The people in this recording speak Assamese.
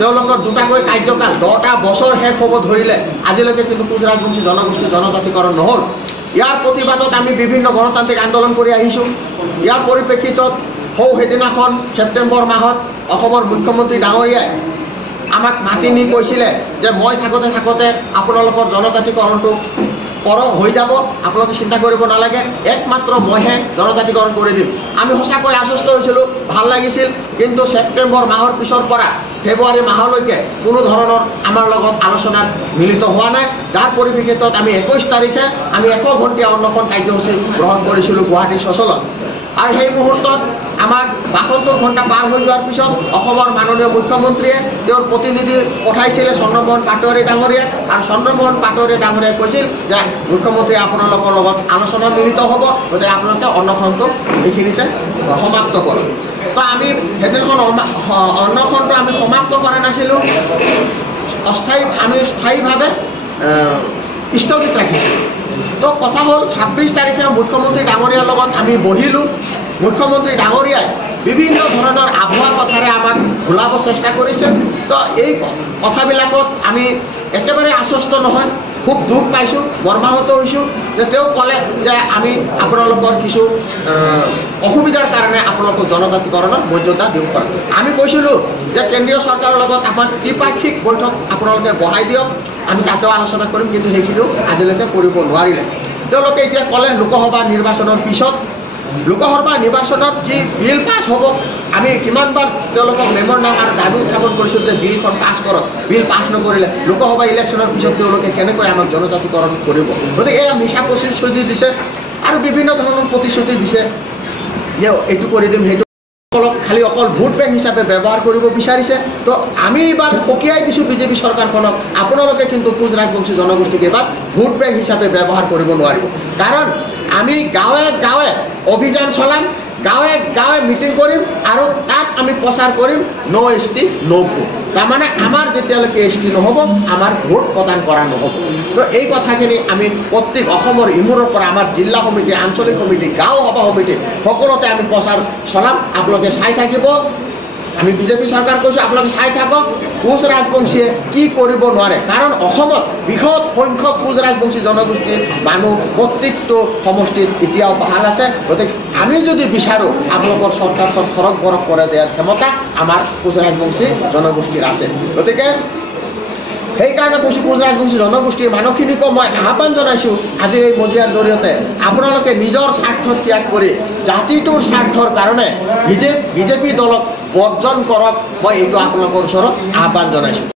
তেওঁলোকৰ দুটাকৈ কাৰ্যকাল 10টা বছৰ শেষ হ'ব ধৰিলে আজিলৈকে কিন্তু কোচ ৰাজবংশী জনগোষ্ঠীৰ জনজাতিকৰণ নহ'ল। ইয়াৰ প্ৰতিবাদত আমি বিভিন্ন গণতান্ত্ৰিক আন্দোলন কৰি আহিছোঁ। ইয়াৰ পৰিপ্ৰেক্ষিতত সেইদিনাখন ছেপ্টেম্বৰ মাহত অসমৰ মুখ্যমন্ত্ৰী ডাঙৰীয়াই আমাক মাতি নি কৈছিলে যে মই থাকোঁতে আপোনালোকৰ জনজাতিকৰণটো হৈ যাব, আপোনালোকে চিন্তা কৰিব নালাগে, একমাত্ৰ মইহে জনজাতিকৰণ কৰি দিম। আমি সঁচাকৈ আশ্বস্ত হৈছিলোঁ, ভাল লাগিছিল। কিন্তু ছেপ্টেম্বৰ মাহৰ পিছৰ পৰা ফেব্ৰুৱাৰী মাহলৈকে কোনো ধৰণৰ আমাৰ লগত আলোচনাত মিলিত হোৱা নাই, যাৰ পৰিপ্ৰেক্ষিতত আমি 21 তাৰিখে আমি 100 ঘণ্টীয়া অন্বেষণ কাৰ্যসূচী গ্ৰহণ কৰিছিলোঁ গুৱাহাটী চচলত। আৰু সেই মুহূৰ্তত আমাক 72 ঘণ্টা পাৰ হৈ যোৱাৰ পিছত অসমৰ মাননীয় মুখ্যমন্ত্ৰীয়ে তেওঁৰ প্ৰতিনিধি পঠাইছিলে চন্দ্ৰমোহন পাটোৱাৰী ডাঙৰীয়াক, আৰু চন্দ্ৰমোহন পাটোৱাৰী ডাঙৰীয়াই কৈছিল যে মুখ্যমন্ত্ৰীয়ে আপোনালোকৰ লগত আলোচনা মিলিত হ'ব, গতিকে আপোনালোকে অন্বেষণটো এইখিনিতে সমাপ্ত কৰক। তো আমি সেইদিনাখন অন্বেষণটো আমি সমাপ্ত কৰা নাছিলোঁ, আমি স্থায়ীভাৱে স্থগিত ৰাখিছিলোঁ। তো কথা হ'ল 26 তাৰিখে মুখ্যমন্ত্ৰী ডাঙৰীয়াৰ লগত আমি বহিলোঁ। মুখ্যমন্ত্ৰী ডাঙৰীয়াই বিভিন্ন ধৰণৰ আভুৱা কথাৰে আমাক ভুলাব চেষ্টা কৰিছে। তো এই কথাবিলাকত আমি একেবাৰে আশ্বস্ত নহয়, খুব দুখ পাইছোঁ, মৰ্মাহত হৈছোঁ যে তেওঁ ক'লে যে আমি আপোনালোকৰ কিছু অসুবিধাৰ কাৰণে আপোনালোকক জনজাতিকৰণত মৰ্যাদা দিব পাৰোঁ। আমি কৈছিলোঁ যে কেন্দ্ৰীয় চৰকাৰৰ লগত আমাক ত্ৰিপাক্ষিক বৈঠক আপোনালোকে বহাই দিয়ক, আমি তাতেও আলোচনা কৰিম, কিন্তু সেইখিনিও আজিলৈকে কৰিব নোৱাৰিলে। তেওঁলোকে এতিয়া ক'লে লোকসভা নিৰ্বাচনৰ পিছত, লোকসভা নিৰ্বাচনত যি বিল পাছ হ'ব, আমি কিমানবাৰ তেওঁলোকক মেম'ৰেণ্ডাম আৰু দাবী উত্থাপন কৰিছোঁ যে বিলখন পাছ কৰক, বিল পাছ নকৰিলে লোকসভা ইলেকশ্যনৰ পিছত তেওঁলোকে কেনেকৈ আমাক জনজাতিকৰণ কৰিব। গতিকে এয়া মিছা প্ৰতিশ্ৰুতি দিছে আৰু বিভিন্ন ধৰণৰ প্ৰতিশ্ৰুতি দিছে যে এইটো কৰি দিম, সেইটো খালি অকল ভোট বেংক হিচাপে ব্যৱহাৰ কৰিব বিচাৰিছে। তো আমি এইবাৰ সকীয়াই দিছোঁ বিজেপি চৰকাৰখনক, আপোনালোকে কিন্তু কোচ ৰাজবংশী জনগোষ্ঠীক এইবাৰ ভোট বেংক হিচাপে ব্যৱহাৰ কৰিব নোৱাৰিব। কাৰণ আমি গাঁৱে গাঁৱে অভিযান চলাম, গাঁৱে গাঁৱে মিটিং কৰিম, আৰু তাত আমি প্ৰচাৰ কৰিম ন' ST ন' ভোট। তাৰমানে আমাৰ যেতিয়ালৈকে ST নহ'ব, আমাৰ ভোট প্ৰদান কৰা নহ'ব। তো এই কথাখিনি আমি প্ৰত্যেক অসমৰ ইমূৰৰ পৰা আমাৰ জিলা সমিতি, আঞ্চলিক সমিতি, গাঁও সভা সমিতি সকলোতে আমি প্ৰচাৰ চলাম। আপোনালোকে চাই থাকিব। আমি বিজেপি চৰকাৰ কৈছোঁ আপোনালোকে চাই থাকক কোচ ৰাজবংশীয়ে কি কৰিব নোৱাৰে। কাৰণ অসমত বৃহৎ সংখ্যক কোচ ৰাজবংশী জনগোষ্ঠীৰ মানুহ প্ৰত্যেকটো সমষ্টিত এতিয়াও ভাল আছে। গতিকে আমি যদি বিচাৰোঁ আপোনালোকৰ চৰকাৰখন ফৰক বৰক কৰি দিয়াৰ ক্ষমতা আমাৰ কোচ ৰাজবংশী জনগোষ্ঠীৰ আছে। গতিকে সেইকাৰণে কৈছোঁ কোচ ৰাজবংশী জনগোষ্ঠীৰ মানুহখিনিকো মই আহ্বান জনাইছোঁ আজিৰ এই মজিয়াৰ জৰিয়তে, আপোনালোকে নিজৰ স্বাৰ্থ ত্যাগ কৰি জাতিটোৰ স্বাৰ্থৰ কাৰণে বিজেপি দলক বৰ্জন কৰক। মই এইটো আপোনালোকৰ ওচৰত আহ্বান জনাইছোঁ।